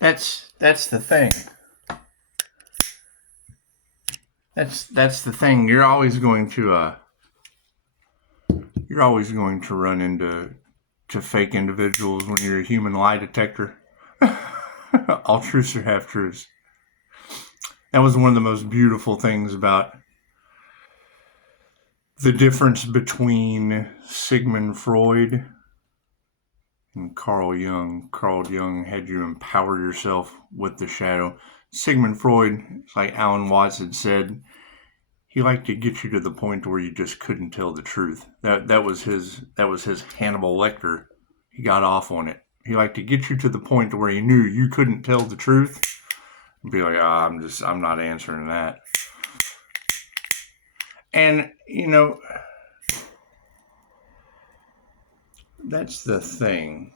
That's the thing. That's the thing. You're always going to run into fake individuals when you're a human lie detector. All truths are half truths. That was one of the most beautiful things about the difference between Sigmund Freud and Carl Jung. Carl Jung had you empower yourself with the shadow. Sigmund Freud, like Alan Watts had said, he liked to get you to the point where you just couldn't tell the truth. That was his Hannibal Lecter. He got off on it. He liked to get you to the point where he knew you couldn't tell the truth. And be like, I'm not answering that. And, that's the thing.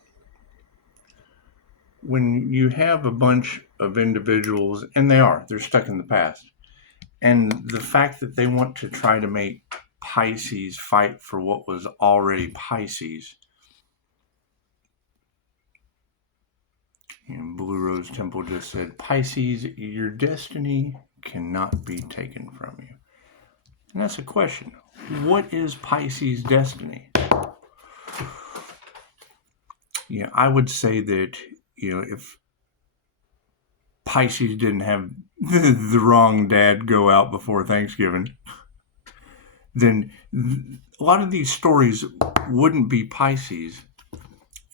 When you have a bunch of individuals, and they're stuck in the past, and the fact that they want to try to make Pisces fight for what was already Pisces. Blue Rose Temple just said, Pisces, your destiny cannot be taken from you. And that's a question. What is Pisces' destiny? I would say that, if Pisces didn't have the wrong dad go out before Thanksgiving, then a lot of these stories wouldn't be Pisces.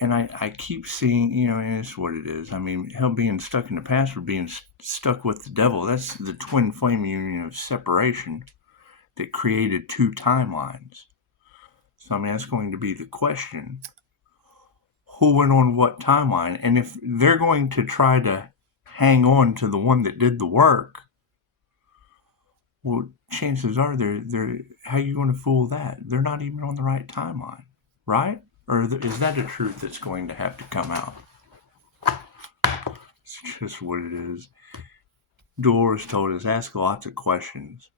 And I keep seeing, and it's what it is. I mean, hell, being stuck in the past or being stuck with the devil, that's the twin flame union of separation that created two timelines. So, that's going to be the question. Who went on what timeline? And if they're going to try to hang on to the one that did the work, well, chances are how are you going to fool that? They're not even on the right timeline, right? Or is that a truth that's going to have to come out? It's just what it is. Dolores told us, ask lots of questions.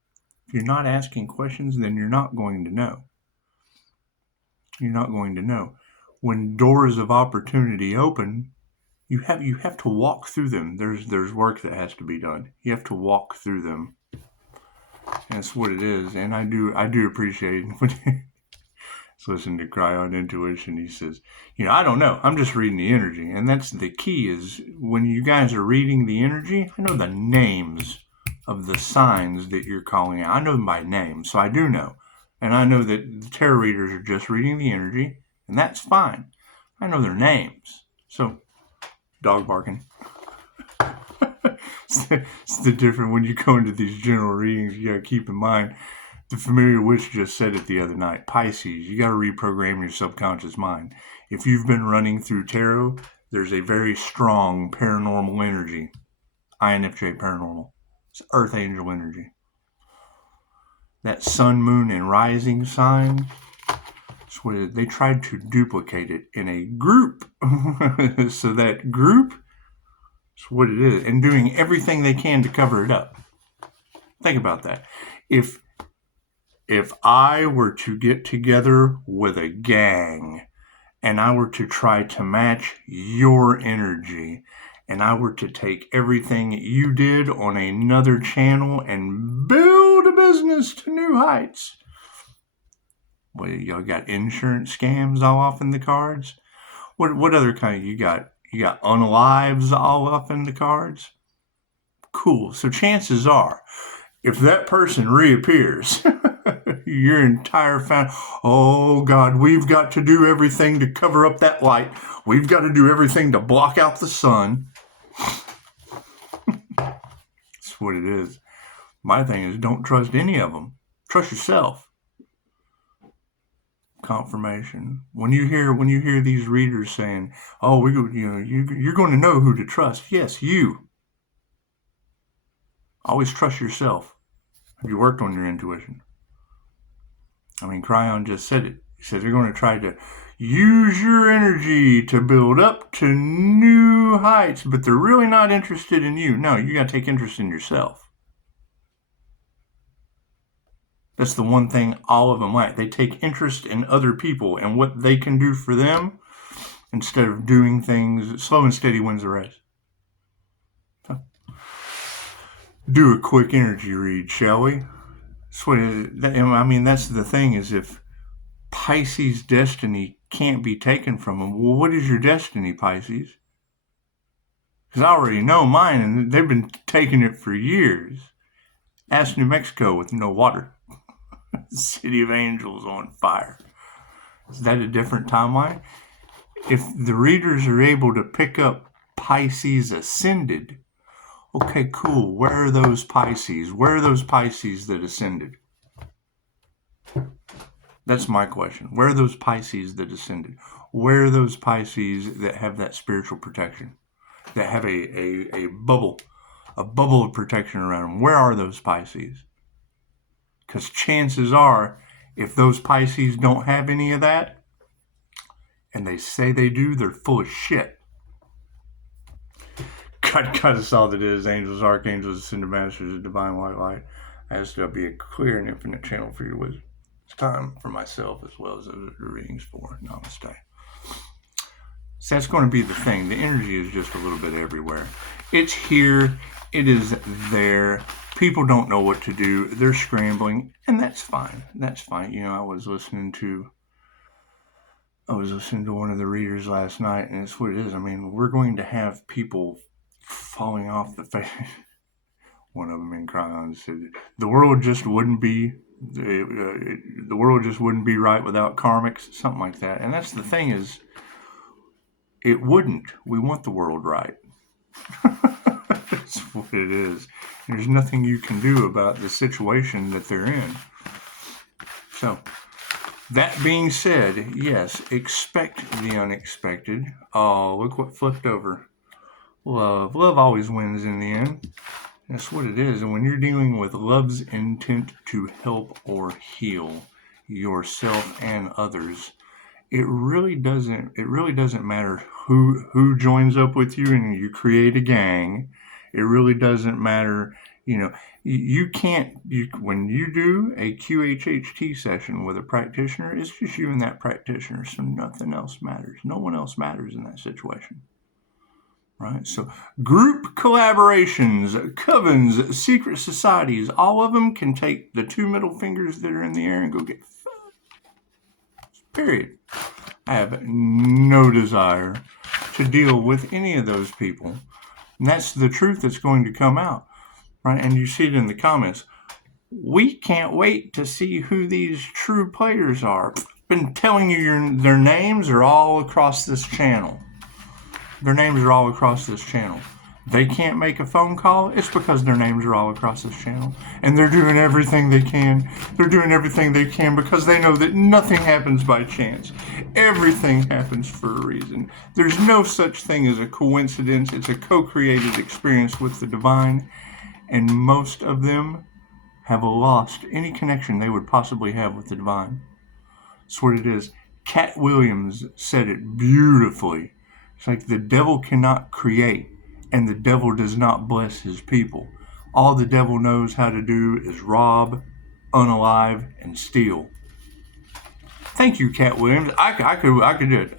If you're not asking questions, then you're not going to know. You're not going to know. When doors of opportunity open, you have to walk through them. There's work that has to be done. You have to walk through them. That's what it is. And I do appreciate when listen to Cry on Intuition. He says, I don't know. I'm just reading the energy. And that's the key is when you guys are reading the energy, I know the names of the signs that you're calling out. I know them by name, so I do know. And I know that the tarot readers are just reading the energy, and that's fine. I know their names. So, dog barking. It's the different when you go into these general readings, you got to keep in mind. The familiar witch just said it the other night. Pisces, you got to reprogram your subconscious mind. If you've been running through tarot, there's a very strong paranormal energy. INFJ paranormal. It's earth angel energy. That sun, moon, and rising sign, they tried to duplicate it in a group. So that group is what it is. And doing everything they can to cover it up. Think about that. If I were to get together with a gang and I were to try to match your energy and I were to take everything you did on another channel and build a business to new heights. Well, y'all got insurance scams all off in the cards? What other kind you got? You got unalives all up in the cards? Cool. So chances are, if that person reappears, your entire family, oh God, we've got to do everything to cover up that light. We've got to do everything to block out the sun. That's what it is. My thing is, don't trust any of them. Trust yourself. Confirmation. When you hear these readers saying, "Oh, you're going to know who to trust." Yes, you. Always trust yourself. Have you worked on your intuition? Cryon just said it. He said they're going to try to use your energy to build up to new heights, but they're really not interested in you. No, you got to take interest in yourself. That's the one thing all of them lack. They take interest in other people and what they can do for them instead of doing things. Slow and steady wins the race. do a quick energy read, shall we? I mean, that's the thing, is if Pisces' destiny can't be taken from them, well, what is your destiny, Pisces? Because I already know mine, and they've been taking it for years. Ask New Mexico with no water. City of Angels on fire. Is that a different timeline? If the readers are able to pick up Pisces ascended, okay, cool. Where are those Pisces? Where are those Pisces that ascended? That's my question. Where are those Pisces that ascended? Where are those Pisces that have that spiritual protection? That have a bubble of protection around them? Where are those Pisces? Because chances are, if those Pisces don't have any of that, and they say they do, they're full of shit. God is all that is. Angels, archangels, ascended masters, of divine white light. As to be a clear and infinite channel for your wisdom. It's time for myself as well as the readings for Namaste. So that's going to be the thing. The energy is just a little bit everywhere. It's here. It is there. People don't know what to do. They're scrambling, and that's fine. That's fine. You know, I was listening to one of the readers last night, and it's what it is. I mean, we're going to have people falling off the face. One of them in crying said, "The world just wouldn't be right without karmics," something like that. And that's the thing, is it wouldn't. We want the world right. That's what it is. There's nothing you can do about the situation that they're in. So, that being said, yes, expect the unexpected. Oh, look what flipped over. Love. Love always wins in the end. That's what it is. And when you're dealing with love's intent to help or heal yourself and others, it really doesn't matter who joins up with you and you create a gang. It really doesn't matter. You know, when you do a QHHT session with a practitioner, it's just you and that practitioner, so nothing else matters. No one else matters in that situation. Right? So group collaborations, covens, secret societies, all of them can take the two middle fingers that are in the air and go get fucked. Period. I have no desire to deal with any of those people. And that's the truth that's going to come out. Right? And you see it in the comments. We can't wait to see who these true players are. Been telling you their names are all across this channel. Their names are all across this channel. They can't make a phone call. It's because their names are all across this channel. And they're doing everything they can. They're doing everything they can because they know that nothing happens by chance. Everything happens for a reason. There's no such thing as a coincidence. It's a co-created experience with the divine. And most of them have lost any connection they would possibly have with the divine. That's what it is. Cat Williams said it beautifully. It's like the devil cannot create, and the devil does not bless his people. All the devil knows how to do is rob, unalive, and steal. Thank you, Cat Williams. I could do it.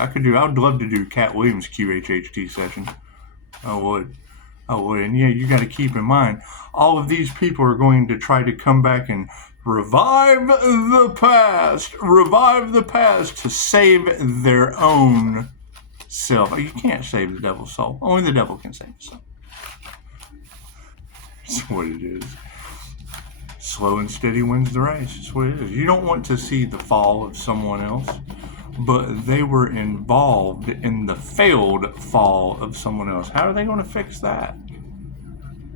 I would love to do Cat Williams' QHHT session. I would. And yeah, you got to keep in mind, all of these people are going to try to come back and revive the past to save their own self. You can't save the devil's soul. Only the devil can save his soul. That's what it is. Slow and steady wins the race. That's what it is. You don't want to see the fall of someone else, but they were involved in the failed fall of someone else. How are they going to fix that?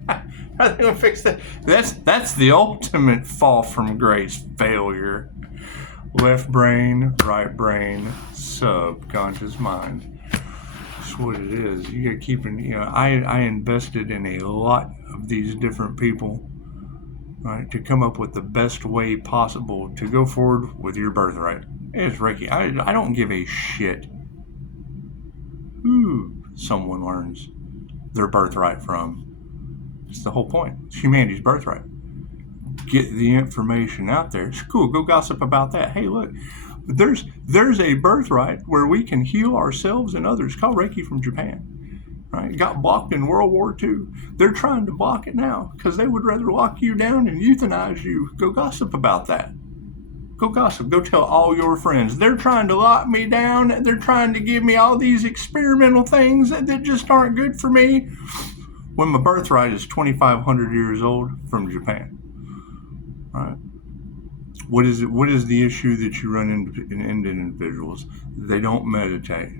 How are they going to fix that? That's the ultimate fall from grace failure. Left brain, right brain, subconscious mind. That's what it is. You got to keep in, I invested in a lot of these different people, right, to come up with the best way possible to go forward with your birthright. It's Reiki. I don't give a shit who someone learns their birthright from. It's the whole point. It's humanity's birthright. Get the information out there. It's cool. Go gossip about that. Hey, look, there's a birthright where we can heal ourselves and others, called Reiki from Japan. Right? It got blocked in World War II. They're trying to block it now because they would rather lock you down and euthanize you. Go gossip about that. Go gossip. Go tell all your friends. They're trying to lock me down. They're trying to give me all these experimental things that just aren't good for me. When my birthright is 2,500 years old from Japan. Right? What is it? What is the issue that you run into in individuals? They don't meditate.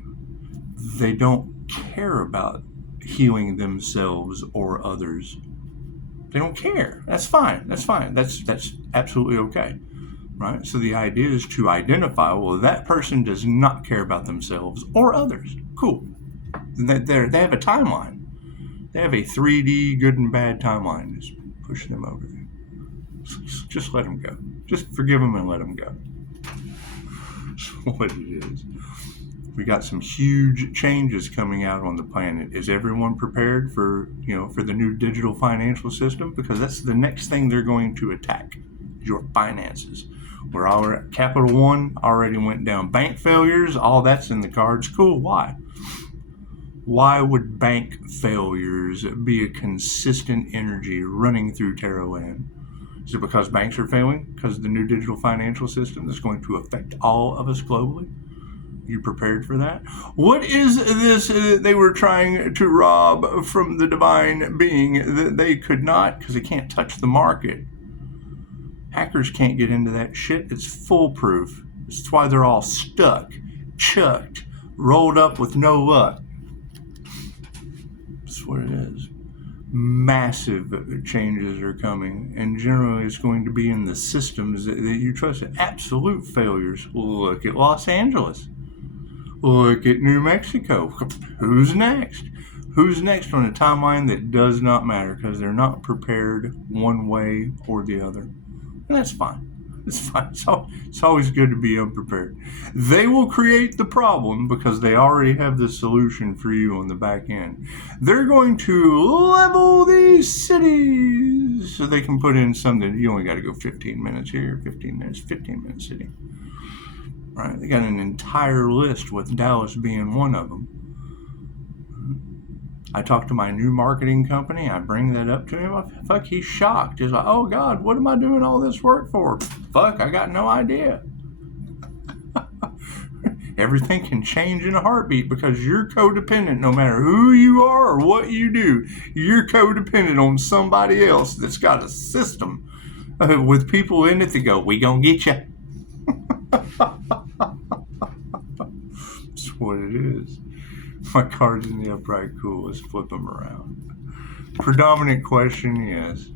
They don't care about healing themselves or others. They don't care. That's fine. That's fine. That's absolutely okay. Right? So the idea is to identify, well, that person does not care about themselves or others. Cool. They have a timeline. They have a 3D good and bad timeline. Just push them over there. Just let them go. Just forgive them and let them go. That's what it is. We got some huge changes coming out on the planet. Is everyone prepared for the new digital financial system? Because that's the next thing they're going to attack, your finances. Where our Capital One already went down. Bank failures, all that's in the cards. Cool. Why? Why would bank failures be a consistent energy running through Tarot land? Is it because banks are failing? Because of the new digital financial system that's going to affect all of us globally? You prepared for that? What is this they were trying to rob from the divine being that they could not because they can't touch the market? Hackers can't get into that shit. It's foolproof. That's why they're all stuck, chucked, rolled up with no luck. That's what it is. Massive changes are coming, and generally it's going to be in the systems that you trust. Absolute failures. Look at Los Angeles. Look at New Mexico. Who's next? Who's next on a timeline that does not matter because they're not prepared one way or the other. And that's fine. It's fine. It's always good to be unprepared. They will create the problem because they already have the solution for you on the back end. They're going to level these cities so they can put in something. You only got to go 15 minutes here, 15 minute city. Right? They got an entire list with Dallas being one of them. I talk to my new marketing company. I bring that up to him. He's shocked. He's like, oh, God, what am I doing all this work for? I got no idea. Everything can change in a heartbeat because you're codependent no matter who you are or what you do. You're codependent on somebody else that's got a system with people in it that go, we gonna get you. That's what it is. My cards in the upright, cool. Let's flip them around. Predominant question, yes.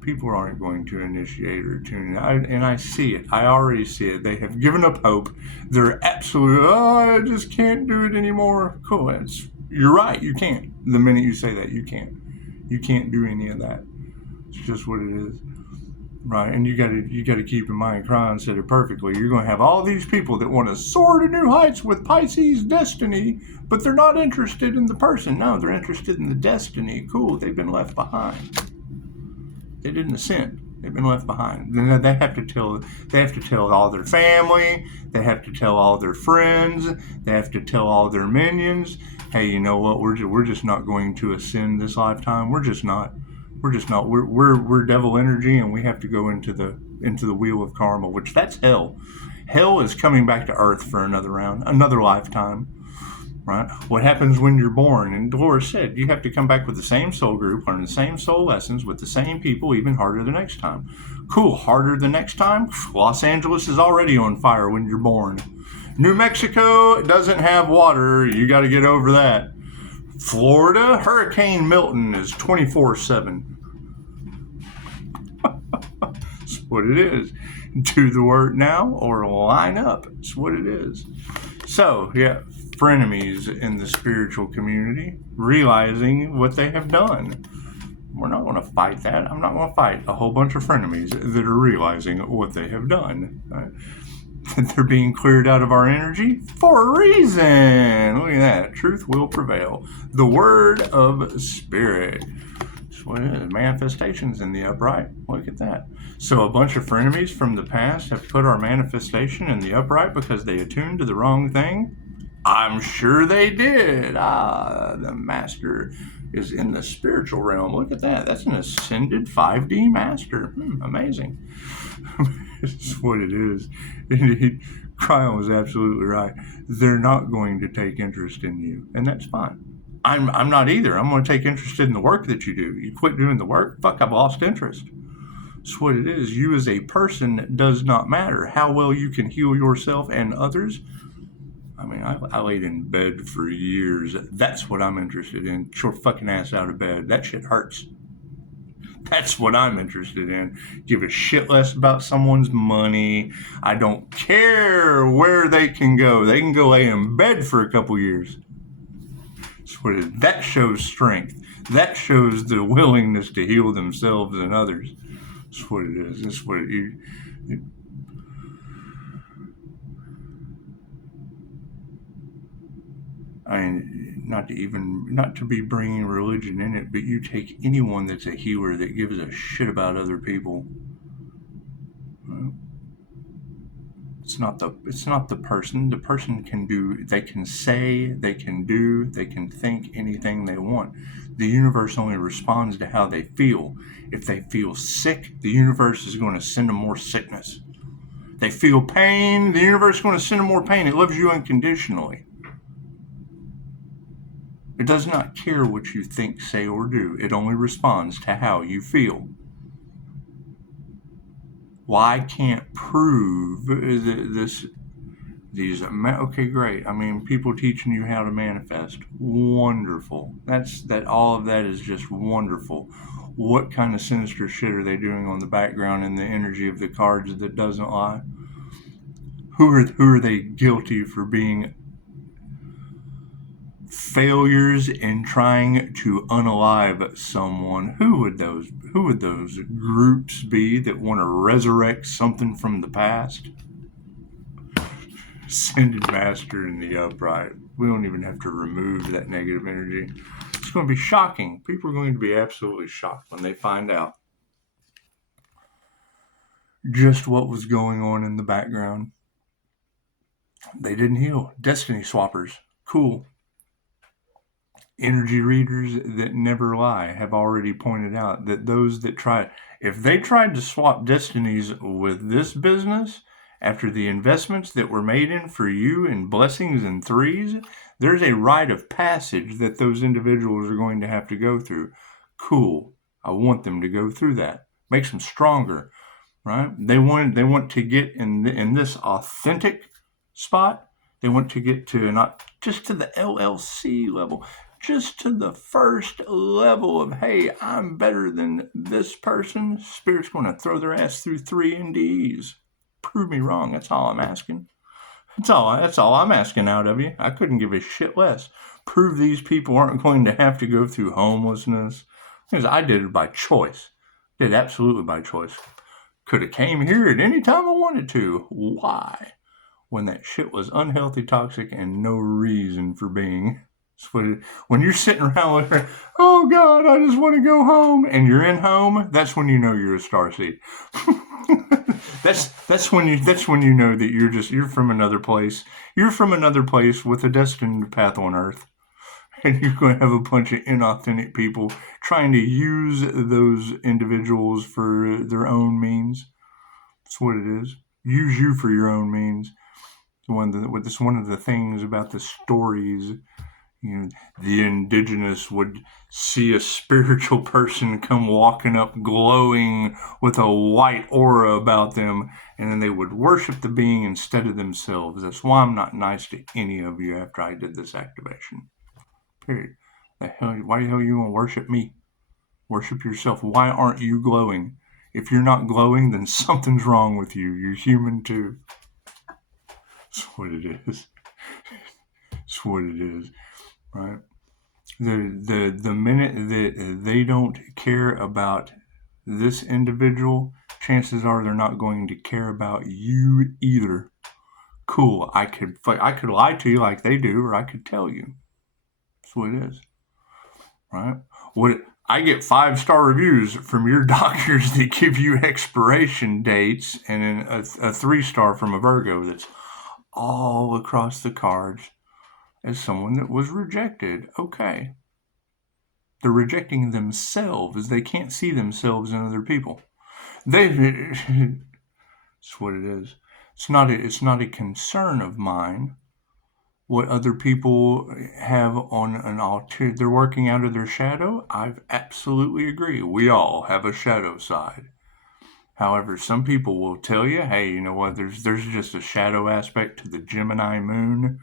People aren't going to initiate or tune in. And I see it. I already see it. They have given up hope. They're absolutely, I just can't do it anymore. Cool. You're right. You can't. The minute you say that, you can't. You can't do any of that. It's just what it is. Right, and you got to keep in mind, Cron said it perfectly. You're going to have all these people that want to soar to new heights with Pisces destiny, but they're not interested in the person. No, they're interested in the destiny. Cool, they've been left behind. They didn't ascend. They've been left behind. Then they have to tell all their family. They have to tell all their friends. They have to tell all their minions. Hey, you know what? We're just not going to ascend this lifetime. We're just not. We're devil energy, and we have to go into the wheel of karma, which that's hell. Hell is coming back to earth for another round, another lifetime. Right? What happens when you're born? And Dolores said you have to come back with the same soul group, learn the same soul lessons with the same people, even harder the next time. Cool, harder the next time? Los Angeles is already on fire when you're born. New Mexico doesn't have water. You got to get over that. Florida, Hurricane Milton is 24/7. That's what it is. Do the work now or line up. That's what it is. So, yeah, frenemies in the spiritual community, realizing what they have done. We're not going to fight that. I'm not going to fight a whole bunch of frenemies that are realizing what they have done. Right? They're being cleared out of our energy for a reason. Look at that. Truth will prevail. The word of spirit. That's what it is. Manifestations in the upright. Look at that. So a bunch of frenemies from the past have put our manifestation in the upright because they attuned to the wrong thing. I'm sure they did. The master is in the spiritual realm. Look at that. That's an ascended 5D master. Amazing. It's what it is. Indeed, Cryon was absolutely right. They're not going to take interest in you, and that's fine. I'm not either. I'm going to take interest in the work that you do. You quit doing the work, fuck, I've lost interest. That's what it is. You as a person does not matter. How well you can heal yourself and others. I mean, I laid in bed for years. That's what I'm interested in. Get your fucking ass out of bed. That shit hurts. That's what I'm interested in. Give a shit less about someone's money. I don't care where they can go. They can go lay in bed for a couple years. That's what it is. That shows strength. That shows the willingness to heal themselves and others. That's what it is. That's what it I mean, not to be bringing religion in it, but you take anyone that's a healer that gives a shit about other people. It's not the person. The person can do, they can say, they can do, they can think anything they want. The universe only responds to how they feel. If they feel sick, the universe is going to send them more sickness. They feel pain, the universe is going to send them more pain. It loves you unconditionally. It does not care what you think, say, or do. It only responds to how you feel. Well, I can't prove this. Okay, great. I mean, people teaching you how to manifest. Wonderful. All of that is just wonderful. What kind of sinister shit are they doing on the background in the energy of the cards that doesn't lie? Who are they guilty for being failures in trying to unalive someone? Who would those groups be that want to resurrect something from the past? Ascended master in the upright. We don't even have to remove that negative energy. It's going to be shocking. People are going to be absolutely shocked when they find out just what was going on in the background. They didn't heal. Destiny swappers. Cool. Energy readers that never lie have already pointed out that those that if they tried to swap destinies with this business after the investments that were made in for you in blessings and threes, there's a rite of passage that those individuals are going to have to go through. Cool. I want them to go through that. Makes them stronger, right? They want to get in this authentic spot. They want to get to not just to the LLC level, just to the first level of, hey, I'm better than this person. Spirit's going to throw their ass through 3 NDEs. Prove me wrong. That's all I'm asking. That's all I'm asking out of you. I couldn't give a shit less. Prove these people aren't going to have to go through homelessness. Because I did it by choice. Did absolutely by choice. Could have came here at any time I wanted to. Why? When that shit was unhealthy, toxic, and no reason for being. When you're sitting around like, oh God, I just want to go home, and you're in home, that's when you know you're a starseed. that's when you know that you're from another place. You're from another place with a destined path on Earth, and you're going to have a bunch of inauthentic people trying to use those individuals for their own means. That's what it is. Use you for your own means. One of the things about the stories. The indigenous would see a spiritual person come walking up glowing with a white aura about them, and then they would worship the being instead of themselves. That's why I'm not nice to any of you after I did this activation. Period. Why the hell you want to worship me? Worship yourself. Why aren't you glowing? If you're not glowing, then something's wrong with you. You're human too. That's what it is. That's what it is. Right? The minute that they don't care about this individual, chances are they're not going to care about you either. Cool. I could lie to you like they do, or I could tell you. That's what it is. Right? I get 5-star reviews from your doctors that give you expiration dates, and then a 3-star from a Virgo that's all across the cards. as someone that was rejected. Okay. They're rejecting themselves. They can't see themselves in other people. That's what it is. It's not a concern of mine what other people have on an altar. They're working out of their shadow. I absolutely agree. We all have a shadow side. However, some people will tell you, hey, you know what, there's just a shadow aspect to the Gemini moon.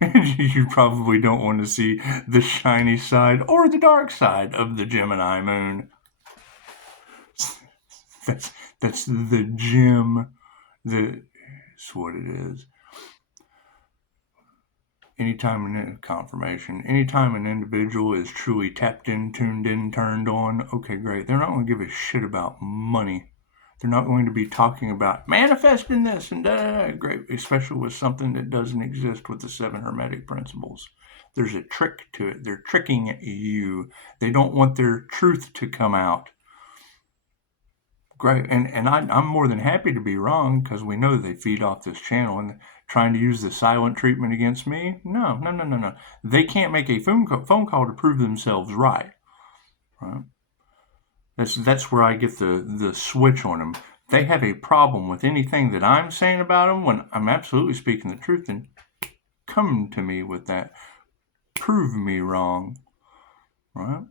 You probably don't want to see the shiny side or the dark side of the Gemini moon. That's the gem. That's what it is. Anytime an individual is truly tapped in, tuned in, turned on, okay, great. They're not going to give a shit about money. They're not going to be talking about manifesting this and great, especially with something that doesn't exist with the 7 Hermetic principles. There's a trick to it. They're tricking you. They don't want their truth to come out. Great. And I'm more than happy to be wrong because we know that they feed off this channel and trying to use the silent treatment against me. No. They can't make a phone call to prove themselves right. Right. That's where I get the switch on them. They have a problem with anything that I'm saying about them when I'm absolutely speaking the truth. And come to me with that. Prove me wrong. Right?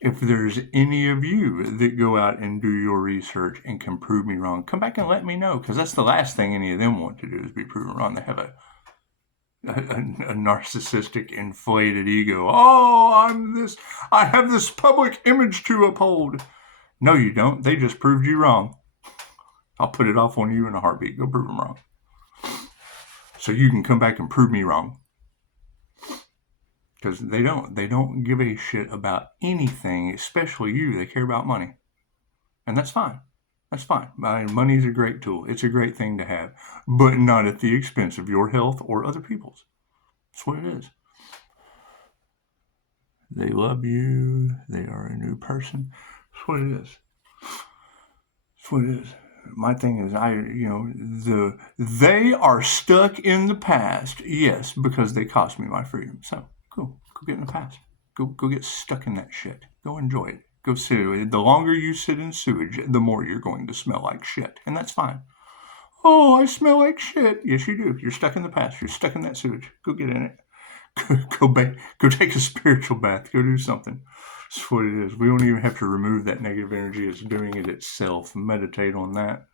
If there's any of you that go out and do your research and can prove me wrong, come back and let me know, because that's the last thing any of them want to do is be proven wrong. They have a narcissistic, inflated ego. Oh, I'm this. I have this public image to uphold. No, you don't. They just proved you wrong. I'll put it off on you in a heartbeat. Go prove them wrong. So you can come back and prove me wrong. Because they don't give a shit about anything, especially you. They care about money. And that's fine. That's fine. Money is a great tool. It's a great thing to have. But not at the expense of your health or other people's. That's what it is. They love you. They are a new person. That's what it is. That's what it is. My thing is, they are stuck in the past. Yes, because they cost me my freedom. So, go get in the past. Go get stuck in that shit. Go enjoy it. Go sit. The longer you sit in sewage, the more you're going to smell like shit. And that's fine. Oh, I smell like shit. Yes, you do. You're stuck in the past. You're stuck in that sewage. Go get in it. Go take a spiritual bath. Go do something. That's what it is. We don't even have to remove that negative energy. It's doing it itself. Meditate on that.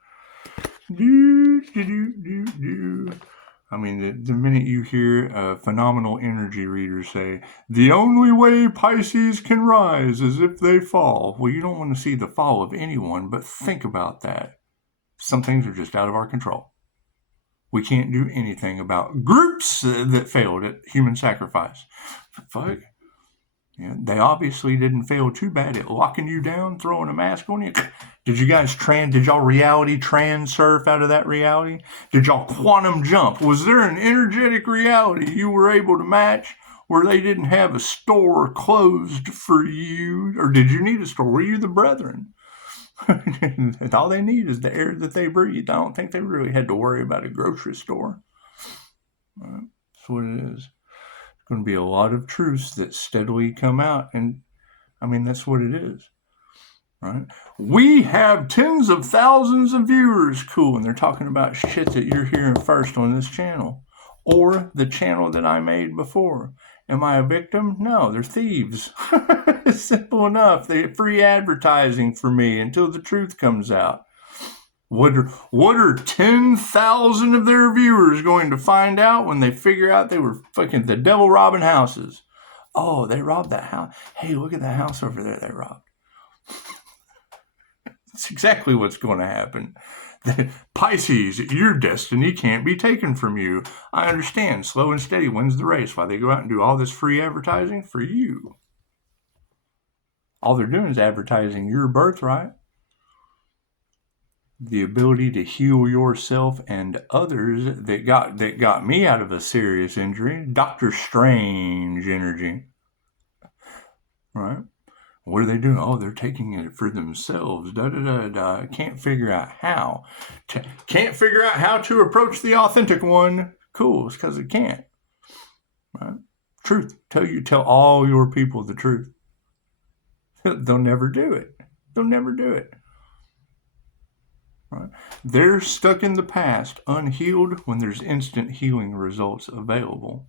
I mean, the minute you hear a phenomenal energy reader say, the only way Pisces can rise is if they fall. Well, you don't want to see the fall of anyone, but think about that. Some things are just out of our control. We can't do anything about groups that failed at human sacrifice. Fuck. Yeah, they obviously didn't fail too bad at locking you down, throwing a mask on you. Did y'all reality surf out of that reality? Did y'all quantum jump? Was there an energetic reality you were able to match where they didn't have a store closed for you? Or did you need a store? Were you the brethren? All they need is the air that they breathe. I don't think they really had to worry about a grocery store. That's what it is. Going to be a lot of truths that steadily come out, and I mean, that's what it is, right? We have tens of thousands of viewers. Cool. And they're talking about shit that you're hearing first on this channel or the channel that I made before. Am I a victim? No, they're thieves. Simple enough. They free advertising for me until the truth comes out. What are 10,000 of their viewers going to find out when they figure out they were fucking the devil robbing houses? Oh, they robbed that house. Hey, look at that house over there they robbed. That's exactly what's going to happen. Pisces, your destiny can't be taken from you. I understand. Slow and steady wins the race. Why they go out and do all this free advertising for you. All they're doing is advertising your birthright. The ability to heal yourself and others that got me out of a serious injury. Doctor Strange energy. Right? What are they doing? Oh, they're taking it for themselves. Can't figure out how. Can't figure out how to approach the authentic one. Cool, it's because it can't. Right? Truth. Tell all your people the truth. They'll never do it. They'll never do it. Right? They're stuck in the past, unhealed, when there's instant healing results available.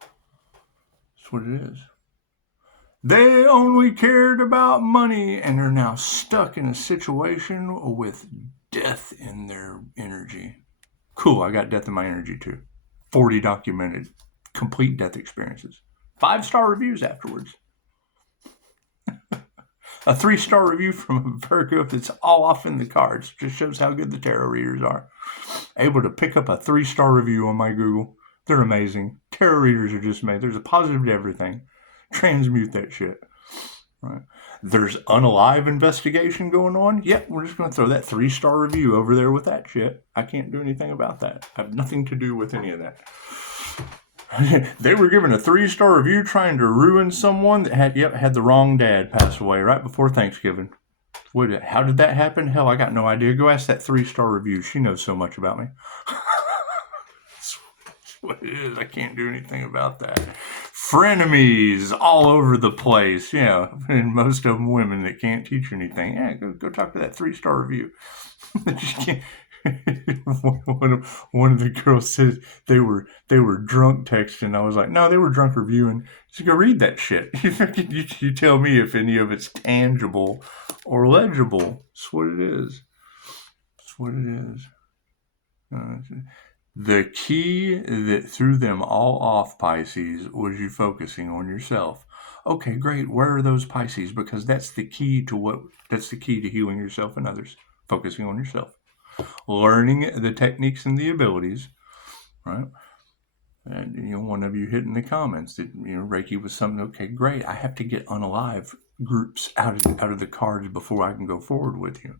That's what it is. They only cared about money, and are now stuck in a situation with death in their energy. Cool, I got death in my energy too. 40 documented complete death experiences. 5-star reviews afterwards. A 3-star review from a Virgo that's all off in the cards. Just shows how good the tarot readers are. Able to pick up a 3-star review on my Google. They're amazing. Tarot readers are just made. There's a positive to everything. Transmute that shit. Right. There's unalive investigation going on. Yep, we're just going to throw that 3-star review over there with that shit. I can't do anything about that. I have nothing to do with any of that. They were given a 3-star review trying to ruin someone that had the wrong dad pass away right before Thanksgiving. How did that happen? Hell, I got no idea. Go ask that 3-star review. She knows so much about me. That's what it is. I can't do anything about that. Frenemies all over the place. Yeah, and most of them women that can't teach you anything. Yeah, go talk to that 3-star review. One of the girls said they were drunk texting. I was like, no, they were drunk reviewing. So go read that shit. You tell me if any of it's tangible or legible. That's what it is. That's what it is. The key that threw them all off, Pisces, was you focusing on yourself. Okay, great. Where are those Pisces? Because that's the key to healing yourself and others. Focusing on yourself. Learning the techniques and the abilities, right? And one of you hit in the comments that Reiki was something. Okay, great. I have to get unalive groups out of the cards before I can go forward with you.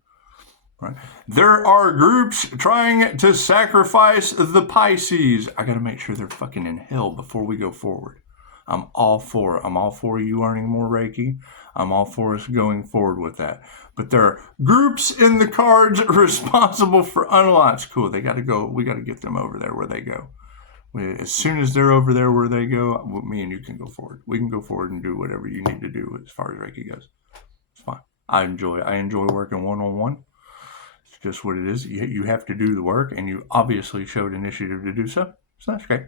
Right? There are groups trying to sacrifice the Pisces. I got to make sure they're fucking in hell before we go forward. I'm all for it. I'm all for you learning more Reiki. I'm all for us going forward with that. But there are groups in the cards responsible for unlocks. Cool. They got to go. We got to get them over there where they go. As soon as they're over there where they go, me and you can go forward. We can go forward and do whatever you need to do as far as Reiki goes. It's fine. I enjoy working one-on-one. It's just what it is. You have to do the work, and you obviously showed initiative to do so. So that's great.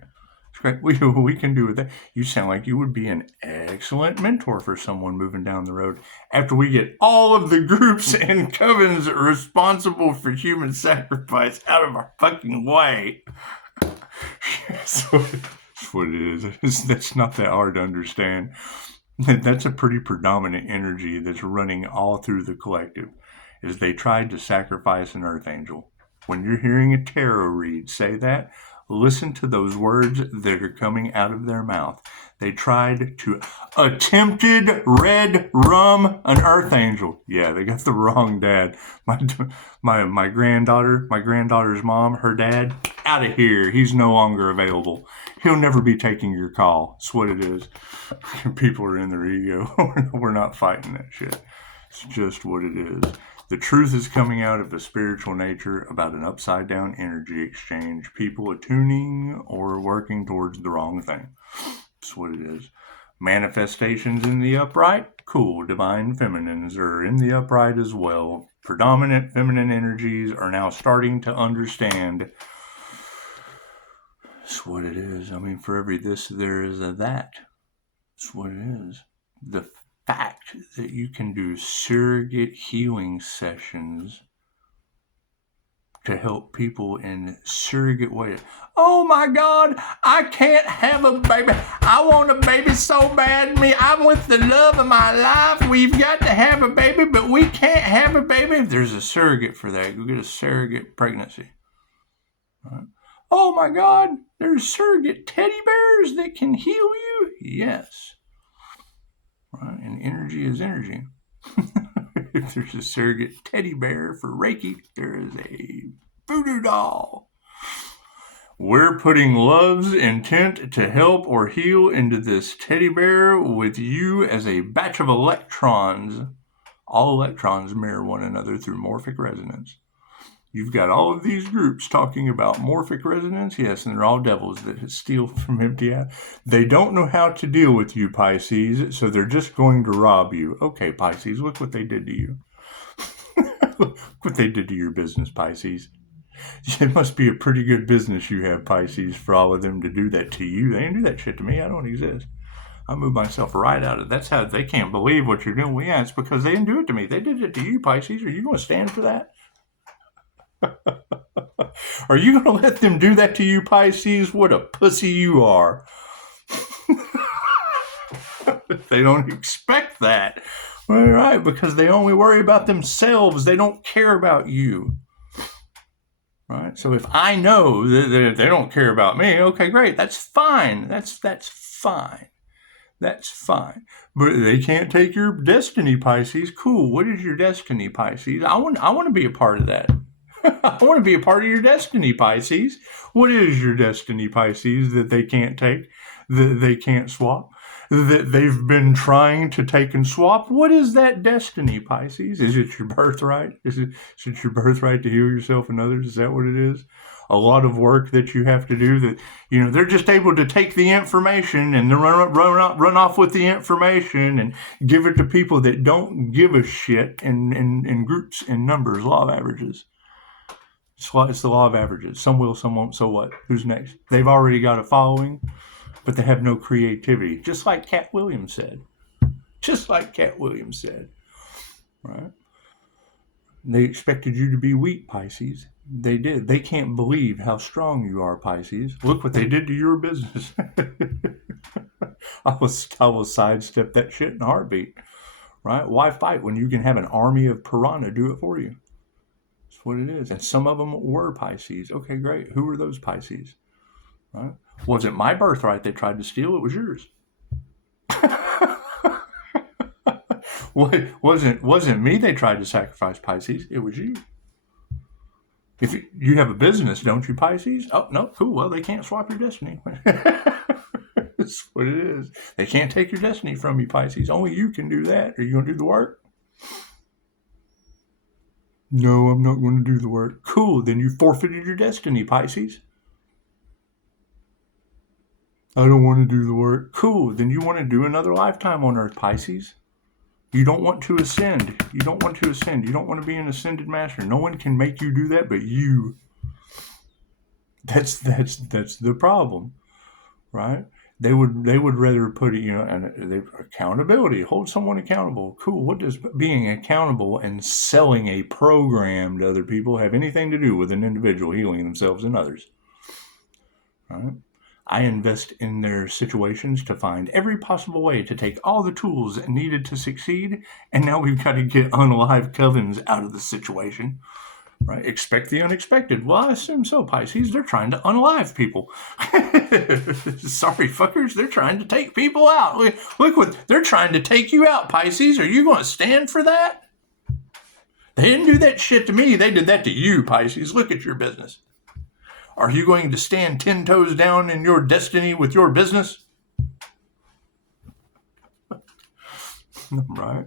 It's great. We can do with that. You sound like you would be an excellent mentor for someone moving down the road. After we get all of the groups and covens responsible for human sacrifice out of our fucking way. That's what it is. That's not that hard to understand. That's a pretty predominant energy that's running all through the collective. Is they tried to sacrifice an earth angel. When you're hearing a tarot read say that, listen to those words that are coming out of their mouth. They tried to attempted red rum an earth angel. Yeah, they got the wrong dad. My granddaughter's mom, her dad, out of here. He's no longer available. He'll never be taking your call. That's what it is. People are in their ego. We're not fighting that shit. It's just what it is. The truth is coming out of a spiritual nature about an upside-down energy exchange. People attuning or working towards the wrong thing. That's what it is. Manifestations in the upright? Cool. Divine feminines are in the upright as well. Predominant feminine energies are now starting to understand. That's what it is. I mean, for every this, there is a that. That's what it is. The fact that you can do surrogate healing sessions to help people in surrogate ways. Oh my God, I can't have a baby. I want a baby so bad. I'm with the love of my life. We've got to have a baby, but we can't have a baby. There's a surrogate for that. Go get a surrogate pregnancy. Right. Oh my God, there's surrogate teddy bears that can heal you. Yes. Right? And energy is energy. If there's a surrogate teddy bear for Reiki, there is a voodoo doll. We're putting love's intent to help or heal into this teddy bear with you as a batch of electrons. All electrons mirror one another through morphic resonance. You've got all of these groups talking about morphic resonance, yes, and they're all devils that steal from empty out. They don't know how to deal with you, Pisces, so they're just going to rob you. Okay, Pisces, look what they did to you. Look what they did to your business, Pisces. It must be a pretty good business you have, Pisces, for all of them to do that to you. They didn't do that shit to me. I don't exist. I moved myself right out of it. That's how they can't believe what you're doing. Well, yeah, it's because they didn't do it to me. They did it to you, Pisces. Are you going to stand for that? Are you going to let them do that to you, Pisces? What a pussy you are. They don't expect that. All right, because they only worry about themselves. They don't care about you. Right? So if I know that they don't care about me, okay, great. That's fine. That's fine. That's fine. But they can't take your destiny, Pisces. Cool. What is your destiny, Pisces? I want to be a part of that. I want to be a part of your destiny, Pisces. What is your destiny, Pisces, that they can't take, that they can't swap, that they've been trying to take and swap? What is that destiny, Pisces? Is it your birthright? Is it your birthright to heal yourself and others? Is that what it is? A lot of work that you have to do that, they're just able to take the information and then run off with the information and give it to people that don't give a shit in groups, in numbers, law of averages. It's the law of averages. Some will, some won't, so what? Who's next? They've already got a following, but they have no creativity. Just like Cat Williams said. Right? They expected you to be weak, Pisces. They did. They can't believe how strong you are, Pisces. Look what they did to your business. I will sidestep that shit in a heartbeat. Right? Why fight when you can have an army of piranha do it for you? That's what it is. And some of them were Pisces. Okay, great. Who were those Pisces? Right? Wasn't my birthright they tried to steal. It was yours. Wasn't me they tried to sacrifice, Pisces. It was you. If you have a business, don't you, Pisces? Oh, no, cool. Well, they can't swap your destiny. That's what it is. They can't take your destiny from you, Pisces. Only you can do that. Are you going to do the work? No, I'm not going to do the work. Cool. Then you forfeited your destiny, Pisces. I don't want to do the work. Cool. Then you want to do another lifetime on Earth, Pisces. You don't want to ascend. You don't want to be an ascended master. No one can make you do that but you. That's the problem, right? They would rather put it, accountability, hold someone accountable. Cool. What does being accountable and selling a program to other people have anything to do with an individual healing themselves and others? Right? I invest in their situations to find every possible way to take all the tools needed to succeed, and now we've got to get unalive covens out of the situation. Right? Expect the unexpected. Well, I assume so, Pisces. They're trying to unalive people. Sorry, fuckers. They're trying to take people out. Look what they're trying to take you out, Pisces. Are you going to stand for that? They didn't do that shit to me. They did that to you, Pisces. Look at your business. Are you going to stand 10 toes down in your destiny with your business? Right?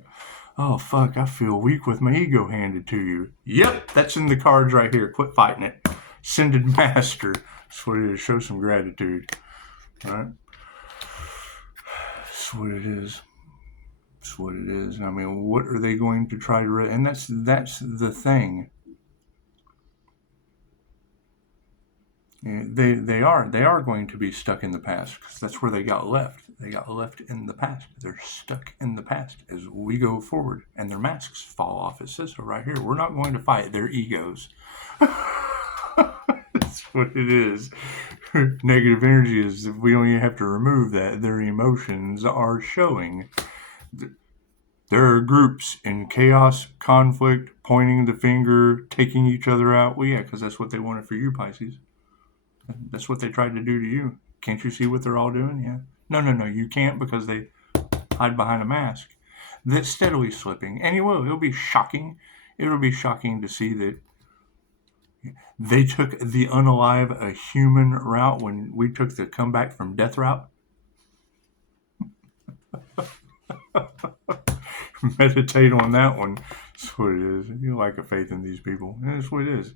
Oh, fuck, I feel weak with my ego handed to you. Yep, that's in the cards right here. Quit fighting it. Ascended Master. That's what it is. Show some gratitude. Right? That's what it is. That's what it is. I mean, what are they going to try to... And that's the thing. They are going to be stuck in the past because that's where they got left. They got left in the past. They're stuck in the past as we go forward and their masks fall off. It says so right here. We're not going to fight their egos. That's what it is. Negative energy is we don't even have to remove that. Their emotions are showing. There are groups in chaos, conflict, pointing the finger, taking each other out. Well, yeah, because that's what they wanted for you, Pisces. That's what they tried to do to you. Can't you see what they're all doing? Yeah. No, you can't because they hide behind a mask. That's steadily slipping. And it'll be shocking. It'll be shocking to see that they took the unalive, a human route when we took the comeback from death route. Meditate on that one. That's what it is. You lack a faith in these people. That's what it is.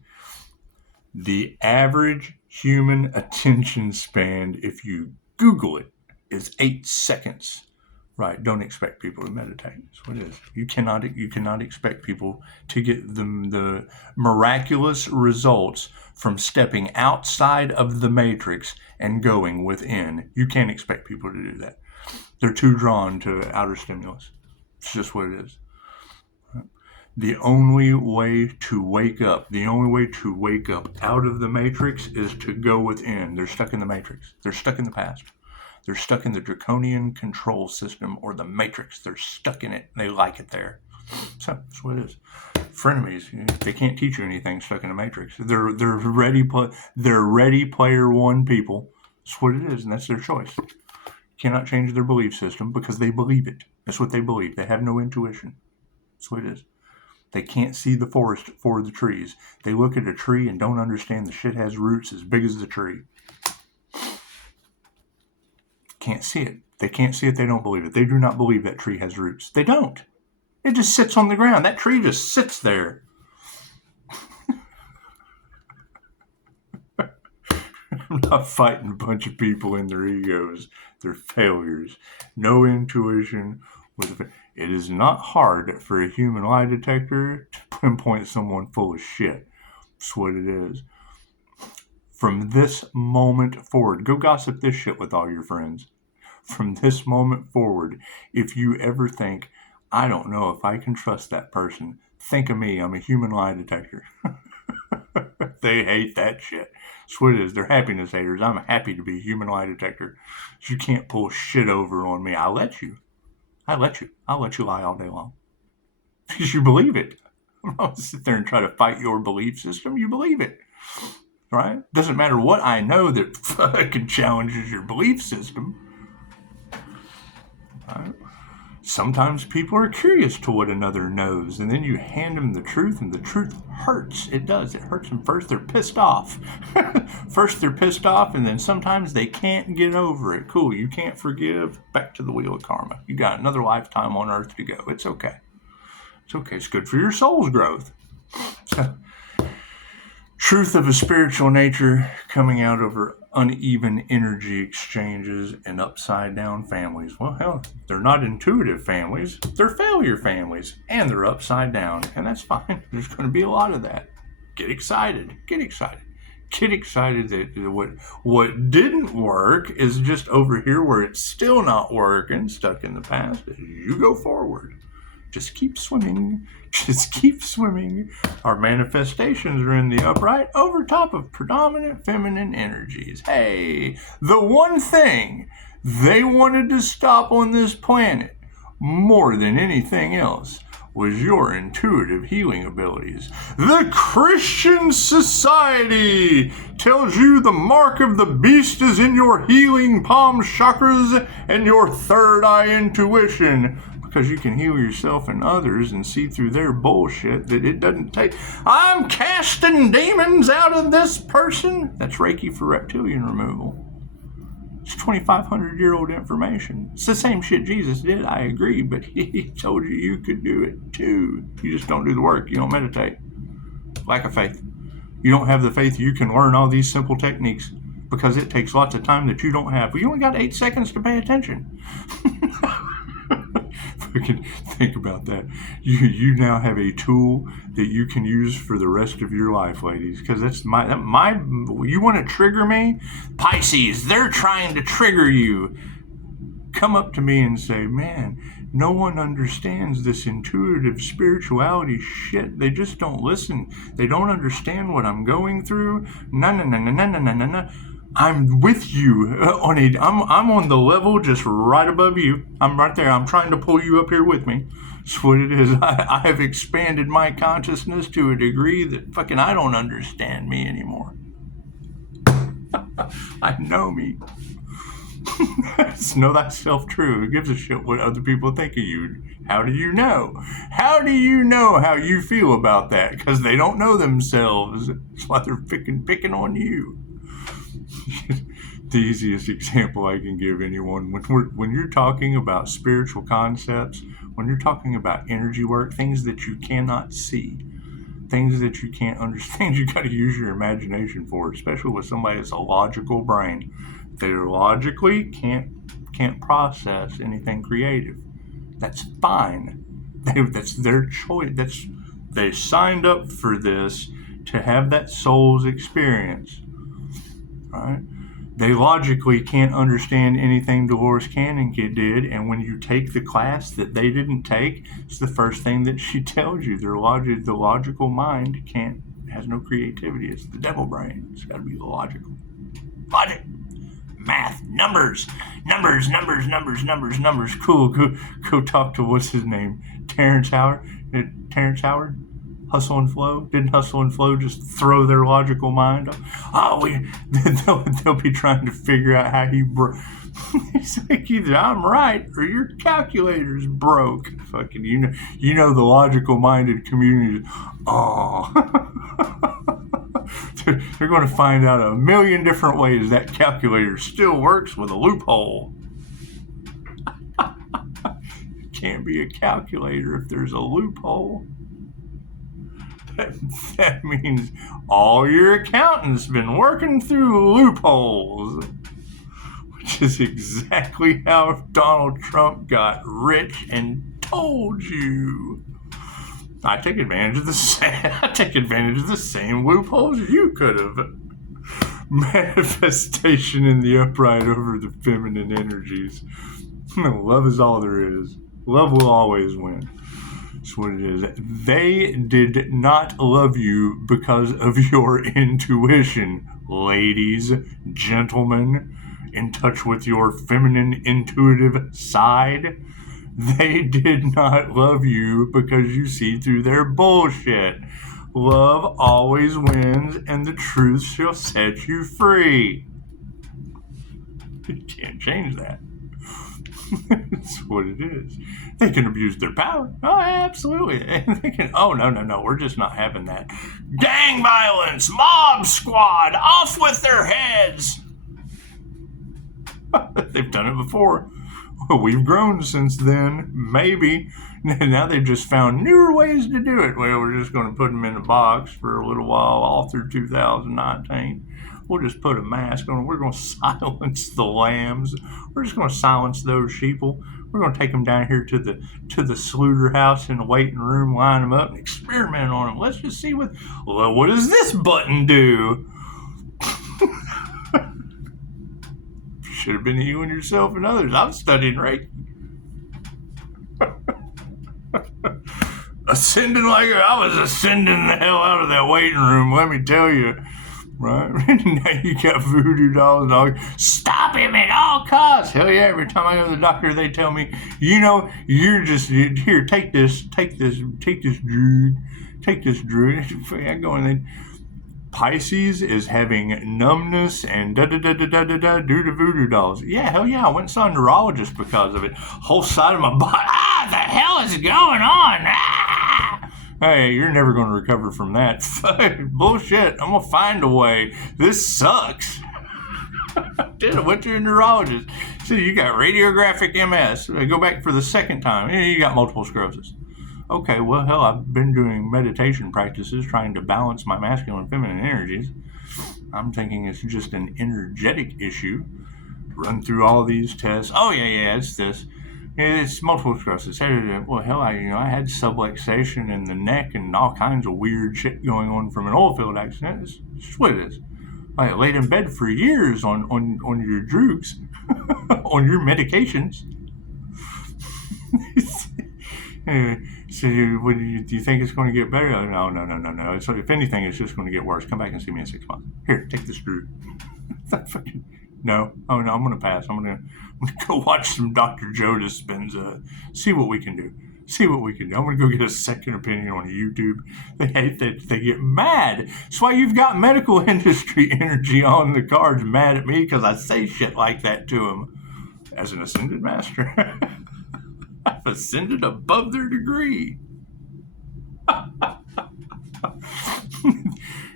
The average human attention span, if you Google it, is 8 seconds. Right? Don't expect people to meditate. That's what it is. You cannot expect people to get the miraculous results from stepping outside of the matrix and going within. You can't expect people to do that. They're too drawn to outer stimulus. It's just what it is. The only way to wake up out of the matrix is to go within. They're stuck in the matrix. They're stuck in the past. They're stuck in the draconian control system or the matrix. They're stuck in it. They like it there. So that's what it is. Frenemies, they can't teach you anything stuck in the matrix. They're ready player one people. That's what it is, and that's their choice. Cannot change their belief system because they believe it. That's what they believe. They have no intuition. That's what it is. They can't see the forest for the trees. They look at a tree and don't understand the shit has roots as big as the tree. Can't see it. They can't see it. They don't believe it. They do not believe that tree has roots. They don't. It just sits on the ground. That tree just sits there. I'm not fighting a bunch of people in their egos, their failures. No intuition. It is not hard for a human lie detector to pinpoint someone full of shit. That's what it is. From this moment forward, go gossip this shit with all your friends. From this moment forward, if you ever think, I don't know if I can trust that person, think of me. I'm a human lie detector. They hate that shit. That's what it is. They're happiness haters. I'm happy to be a human lie detector. You can't pull shit over on me. I'll let you. I'll let you lie all day long. Because you believe it. I don't sit there and try to fight your belief system. You believe it. Right? Doesn't matter what I know that fucking challenges your belief system. Right? Sometimes people are curious to what another knows, and then you hand them the truth, and the truth hurts. It does. It hurts them first. They're pissed off. First they're pissed off, and then sometimes they can't get over it. Cool, you can't forgive. Back to the wheel of karma. You got another lifetime on earth to go. It's okay. It's okay. It's good for your soul's growth. Truth of a spiritual nature coming out over uneven energy exchanges and upside down families. Well, hell, they're not intuitive families. They're failure families, and they're upside down, and that's fine. There's going to be a lot of that. Get excited. Get excited. Get excited that what didn't work is just over here where it's still not working, stuck in the past. As you go forward, just keep swimming. Just keep swimming. Our manifestations are in the upright over top of predominant feminine energies. Hey, the one thing they wanted to stop on this planet more than anything else was your intuitive healing abilities. The Christian Society tells you the mark of the beast is in your healing palm chakras and your third eye intuition. Because you can heal yourself and others and see through their bullshit that it doesn't take. I'm casting demons out of this person. That's Reiki for reptilian removal. It's 2,500-year-old information. It's the same shit Jesus did, I agree, but he told you could do it too. You just don't do the work. You don't meditate. Lack of faith. You don't have the faith you can learn all these simple techniques because it takes lots of time that you don't have. You only got 8 seconds to pay attention. Think about that. You now have a tool that you can use for the rest of your life, ladies. Because that's my. You want to trigger me, Pisces? They're trying to trigger you. Come up to me and say, "Man, no one understands this intuitive spirituality shit. They just don't listen. They don't understand what I'm going through. No. I'm with you I'm on the level just right above you. I'm right there. I'm trying to pull you up here with me. That's what it is. I have expanded my consciousness to a degree that fucking I don't understand me anymore. I know me. Know thyself true. Who gives a shit what other people think of you? How do you know? How do you know how you feel about that? Because they don't know themselves. That's why they're picking on you. the easiest example I can give anyone. When you're talking about spiritual concepts, when you're talking about energy work, things that you cannot see, things that you can't understand, you got to use your imagination for, especially with somebody that's a logical brain. They logically can't process anything creative. That's fine. That's their choice. They signed up for this to have that soul's experience. Right? They logically can't understand anything Dolores Cannon did, and when you take the class that they didn't take, it's the first thing that she tells you. The logical mind has no creativity. It's the devil brain. It's got to be logical. Logic, math, numbers. Cool. Go talk to what's his name, Terrence Howard. Hustle and Flow? Didn't Hustle and Flow just throw their logical mind up? They'll be trying to figure out how he broke. It's like either I'm right or your calculator's broke. Fucking, you know the logical minded community. Oh, they're going to find out a million different ways that calculator still works with a loophole. It can't be a calculator if there's a loophole. That means all your accountants been working through loopholes, which is exactly how Donald Trump got rich and told you. I take advantage of the same loopholes you could have. Manifestation in the upright over the feminine energies. Love is all there is. Love will always win. That's what it is. They did not love you because of your intuition, ladies, gentlemen, in touch with your feminine intuitive side. They did not love you because you see through their bullshit. Love always wins, and the truth shall set you free. You can't change that. That's what it is. They can abuse their power. Oh, absolutely. They can. Oh, no. We're just not having that. Gang violence, mob squad, off with their heads. They've done it before. Well, we've grown since then. Maybe. Now they've just found newer ways to do it. Well, we're just going to put them in a box for a little while, all through 2019. We'll just put a mask on them. We're going to silence the lambs. We're just going to silence those sheeple. We're going to take them down here to the slaughterhouse in the waiting room, line them up, and experiment on them. Let's just see what does this button do? Should have been you and yourself and others. I'm studying Reiki. Ascending like I was ascending the hell out of that waiting room, let me tell you. Right? Now you got voodoo dolls and all. Stop him at all costs. Hell yeah, every time I go to the doctor, they tell me, you're just, here, take this druid. I go in there. Pisces is having numbness and due to voodoo dolls. Yeah, hell yeah, I went and saw a neurologist because of it. Whole side of my body. The hell is going on? Hey, you're never going to recover from that. Bullshit. I'm going to find a way. This sucks. I went to a neurologist. So you got radiographic MS. Go back for the second time. You got multiple sclerosis. Okay, well, hell, I've been doing meditation practices trying to balance my masculine and feminine energies. I'm thinking it's just an energetic issue. Run through all these tests. Oh, yeah, it's this. It's multiple sclerosis. Well, hell, I had subluxation in the neck and all kinds of weird shit going on from an oil field accident. It's what it is. I laid in bed for years on your drugs, on your medications. So do you think it's going to get better? No. So if anything, it's just going to get worse. Come back and see me in 6 months. Here, take this drug. No. Oh no, I'm going to pass. I'm going to go watch some Dr. Joe Dispenza. See what we can do. I'm going to go get a second opinion on YouTube. They get mad. That's why you've got medical industry energy on the cards mad at me because I say shit like that to them. As an ascended master, I've ascended above their degree.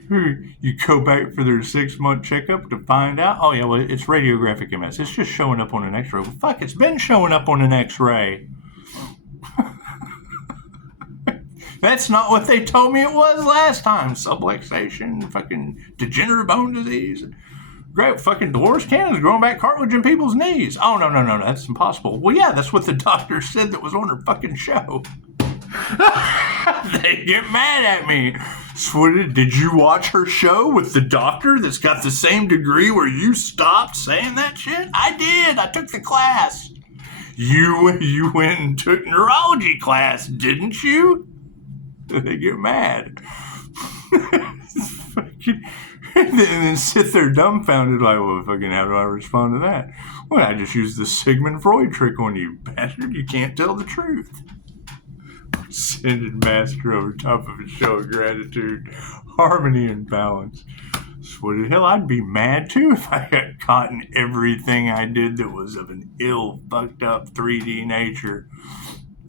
You go back for their 6-month checkup to find out, oh yeah, well, it's radiographic MS. It's just showing up on an x-ray. Well, fuck, it's been showing up on an x-ray. That's not what they told me it was last time. Subluxation, fucking degenerative bone disease. Great, fucking Dolores Cannon's growing back cartilage in people's knees. Oh, no, that's impossible. Well, yeah, that's what the doctor said that was on her fucking show. They get mad at me. Did you watch her show with the doctor that's got the same degree where you stopped saying that shit? I did. I took the class. You went and took neurology class, didn't you? They get mad. And then sit there dumbfounded like, well, fucking, how do I respond to that? Well, I just used the Sigmund Freud trick on you, bastard. You can't tell the truth. Ascended master over top of a show of gratitude, harmony, and balance. So what the hell, I'd be mad too if I got caught in everything I did that was of an ill, fucked up 3D nature.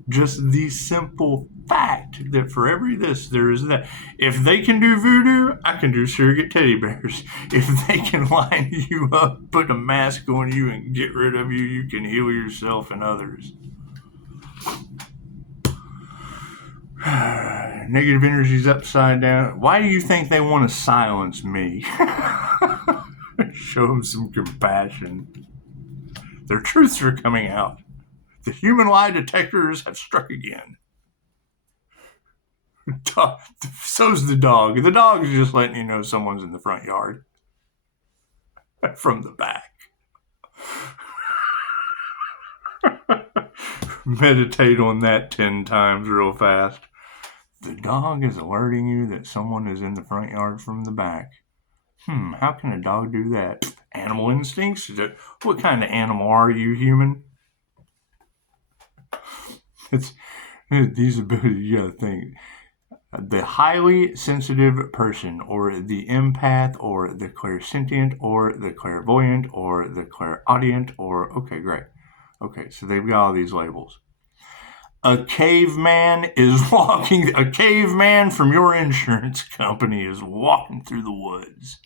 Just the simple fact that for every this, there is that. If they can do voodoo, I can do surrogate teddy bears. If they can line you up, put a mask on you, and get rid of you, you can heal yourself and others. Negative energy's upside down. Why do you think they want to silence me? Show them some compassion. Their truths are coming out. The human lie detectors have struck again. So's the dog. The dog is just letting you know someone's in the front yard. From the back. Meditate on that 10 times real fast. The dog is alerting you that someone is in the front yard from the back. How can a dog do that? Animal instincts? What kind of animal are you, human? It's these abilities, you gotta think. The highly sensitive person, or the empath, or the clairsentient, or the clairvoyant, or the clairaudient, or, okay, great. Okay, so they've got all these labels. A caveman from your insurance company is walking through the woods.